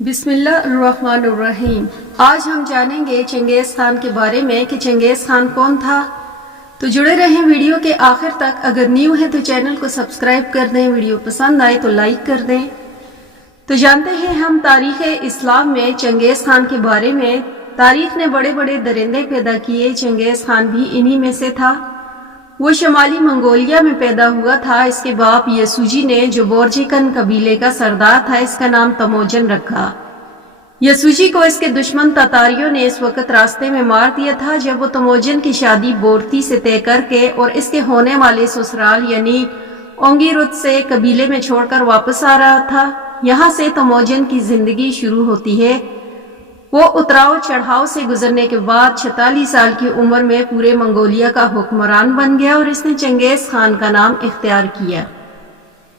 بسم اللہ الرحمن الرحیم۔ آج ہم جانیں گے چنگیز خان کے بارے میں کہ چنگیز خان کون تھا۔ تو جڑے رہیں ویڈیو کے آخر تک۔ اگر نیو ہے تو چینل کو سبسکرائب کر دیں، ویڈیو پسند آئے تو لائک کر دیں۔ تو جانتے ہیں ہم تاریخ اسلام میں چنگیز خان کے بارے میں۔ تاریخ نے بڑے بڑے درندے پیدا کیے، چنگیز خان بھی انہی میں سے تھا۔ وہ شمالی منگولیا میں پیدا ہوا تھا۔ اس کے باپ یسوجی نے، جو بورجیکن قبیلے کا سردار تھا، اس کا نام تموجن رکھا۔ یسوجی کو اس کے دشمن تاتاریوں نے اس وقت راستے میں مار دیا تھا جب وہ تموجن کی شادی بورتی سے طے کر کے اور اس کے ہونے والے سسرال یعنی اونگیرت سے قبیلے میں چھوڑ کر واپس آ رہا تھا۔ یہاں سے تموجن کی زندگی شروع ہوتی ہے۔ وہ اتراؤ چڑھاؤ سے گزرنے کے بعد 46 سال کی عمر میں پورے منگولیا کا حکمران بن گیا اور اس نے چنگیز خان کا نام اختیار کیا۔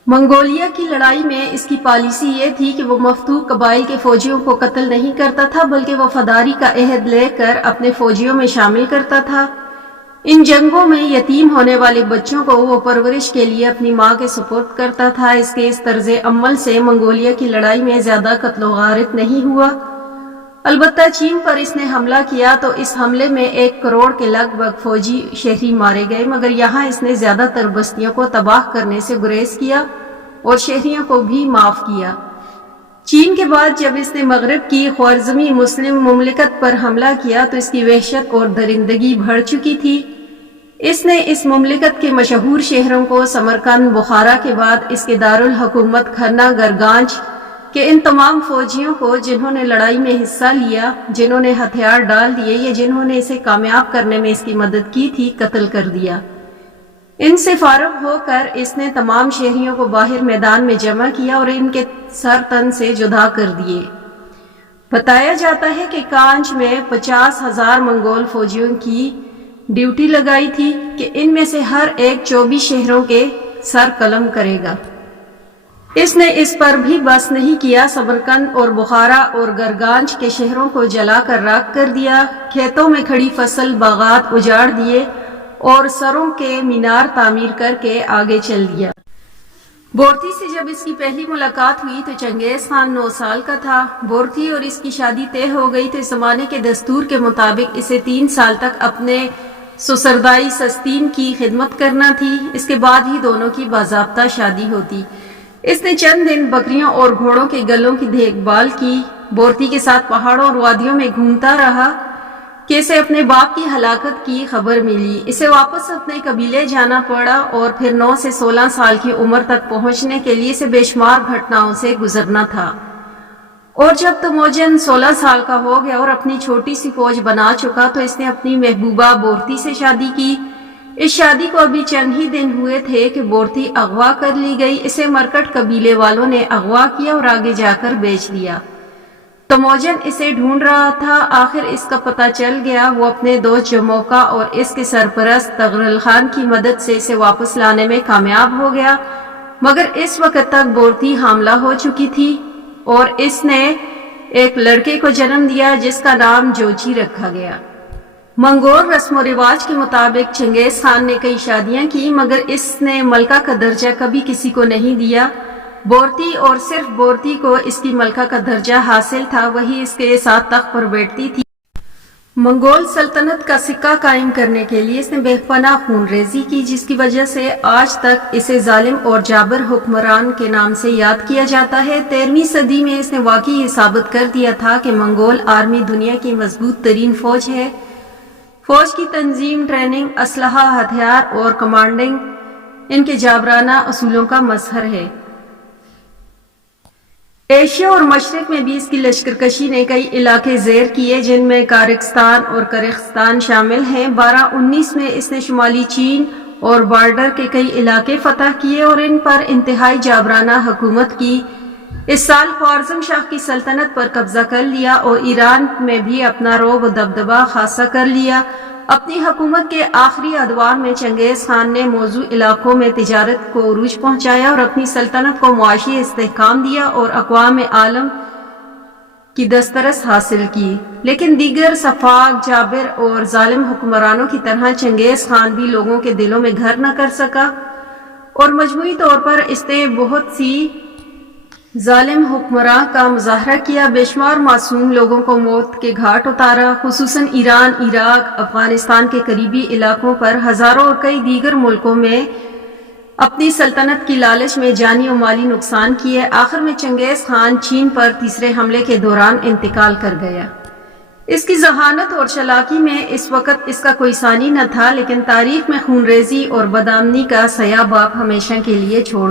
منگولیا کی لڑائی میں اس کی پالیسی یہ تھی کہ وہ مفتوح قبائل کے فوجیوں کو قتل نہیں کرتا تھا، بلکہ وفاداری کا عہد لے کر اپنے فوجیوں میں شامل کرتا تھا۔ ان جنگوں میں یتیم ہونے والے بچوں کو وہ پرورش کے لیے اپنی ماں کے سپرد کرتا تھا۔ اس کے اس طرز عمل سے منگولیا کی لڑائی میں زیادہ قتل و غارت نہیں ہوا۔ البتہ چین پر اس نے حملہ کیا تو اس حملے میں 1 کروڑ کے لگ بھگ فوجی شہری مارے گئے، مگر یہاں اس نے زیادہ تر بستیوں کو تباہ کرنے سے گریز کیا اور شہریوں کو بھی معاف کیا۔ چین کے بعد جب اس نے مغرب کی خوارزمی مسلم مملکت پر حملہ کیا تو اس کی وحشت اور درندگی بڑھ چکی تھی۔ اس نے اس مملکت کے مشہور شہروں کو سمرقند، بخارا کے بعد اس کے دارالحکومت کھرنا، گرگانچ کہ ان تمام فوجیوں کو جنہوں نے لڑائی میں حصہ لیا، جنہوں نے ہتھیار ڈال دیے یا جنہوں نے اسے کامیاب کرنے میں اس کی مدد کی تھی، قتل کر دیا۔ ان سے فارغ ہو کر اس نے تمام شہریوں کو باہر میدان میں جمع کیا اور ان کے سر تن سے جدا کر دیے۔ بتایا جاتا ہے کہ کانچ میں 50,000 منگول فوجیوں کی ڈیوٹی لگائی تھی کہ ان میں سے ہر ایک 24 شہروں کے سر قلم کرے گا۔ اس نے اس پر بھی بس نہیں کیا، سمرقند اور بخارا اور گرگانچ کے شہروں کو جلا کر راکھ کر دیا، کھیتوں میں کھڑی فصل باغات اجاڑ دیے اور سروں کے مینار تعمیر کر کے آگے چل دیا۔ بورتی سے جب اس کی پہلی ملاقات ہوئی تو چنگیز خان 9 سال کا تھا۔ بورتی اور اس کی شادی طے ہو گئی تو اس زمانے کے دستور کے مطابق اسے 3 سال تک اپنے سسردائی سستین کی خدمت کرنا تھی۔ اس کے بعد ہی دونوں کی باضابطہ شادی ہوتی۔ اس نے چند دن بکریوں اور گھوڑوں کے گلوں کی دیکھ بھال کی۔ بورتی کے ساتھ پہاڑوں اور وادیوں میں گھومتا رہا کہ اسے اپنے باپ کی ہلاکت کی خبر ملی۔ اسے واپس اپنے قبیلے جانا پڑا اور پھر 9 سے 16 سال کی عمر تک پہنچنے کے لیے اسے بے شمار گھٹناؤں سے گزرنا تھا۔ اور جب تموجن 16 سال کا ہو گیا اور اپنی چھوٹی سی فوج بنا چکا تو اس نے اپنی محبوبہ بورتی سے شادی کی۔ اس شادی کو ابھی چند ہی دن ہوئے تھے کہ بورتی اغوا کر لی گئی۔ اسے مرکٹ قبیلے والوں نے اغوا کیا اور آگے جا کر بیچ دیا۔ تموجن اسے ڈھونڈ رہا تھا، آخر اس کا پتہ چل گیا۔ وہ اپنے دوست جموکا اور اس کے سرپرست تغرل خان کی مدد سے اسے واپس لانے میں کامیاب ہو گیا، مگر اس وقت تک بورتی حاملہ ہو چکی تھی اور اس نے ایک لڑکے کو جنم دیا جس کا نام جوچی رکھا گیا۔ منگول رسم و رواج کے مطابق چنگیز خان نے کئی شادیاں کی، مگر اس نے ملکہ کا درجہ کبھی کسی کو نہیں دیا۔ بورتی اور صرف بورتی کو اس کی ملکہ کا درجہ حاصل تھا، وہی اس کے ساتھ تخت پر بیٹھتی تھی۔ منگول سلطنت کا سکہ قائم کرنے کے لیے اس نے بے پناہ خون ریزی کی، جس کی وجہ سے آج تک اسے ظالم اور جابر حکمران کے نام سے یاد کیا جاتا ہے۔ 13ویں صدی میں اس نے واقعی یہ ثابت کر دیا تھا کہ منگول آرمی دنیا کی مضبوط ترین فوج ہے۔ فوج کی تنظیم، ٹریننگ، اسلحہ، ہتھیار اور کمانڈنگ ان کے جابرانہ اصولوں کا مظہر ہے۔ ایشیا اور مشرق میں بھی اس کی لشکرکشی نے کئی علاقے زیر کیے، جن میں کازخستان اور کرغستان شامل ہیں۔ 1219 میں اس نے شمالی چین اور بارڈر کے کئی علاقے فتح کیے اور ان پر انتہائی جابرانہ حکومت کی۔ اس سال خوارزم شاہ کی سلطنت پر قبضہ کر لیا اور ایران میں بھی اپنا رعب و دبدبہ خاصا کر لیا۔ اپنی حکومت کے آخری ادوار میں چنگیز خان نے موزوں علاقوں میں تجارت کو عروج پہنچایا اور اپنی سلطنت کو معاشی استحکام دیا اور اقوام عالم کی دسترس حاصل کی۔ لیکن دیگر سفاک، جابر اور ظالم حکمرانوں کی طرح چنگیز خان بھی لوگوں کے دلوں میں گھر نہ کر سکا اور مجموعی طور پر اس نے بہت سی ظالم حکمراں کا مظاہرہ کیا، بے شمار معصوم لوگوں کو موت کے گھاٹ اتارا، خصوصاً ایران، عراق، افغانستان کے قریبی علاقوں پر ہزاروں اور کئی دیگر ملکوں میں اپنی سلطنت کی لالچ میں جانی و مالی نقصان کیے۔ آخر میں چنگیز خان چین پر تیسرے حملے کے دوران انتقال کر گیا۔ اس کی ذہانت اور چالاکی میں اس وقت اس کا کوئی ثانی نہ تھا، لیکن تاریخ میں خون ریزی اور بدامنی کا سیاہ باب ہمیشہ کے لیے چھوڑ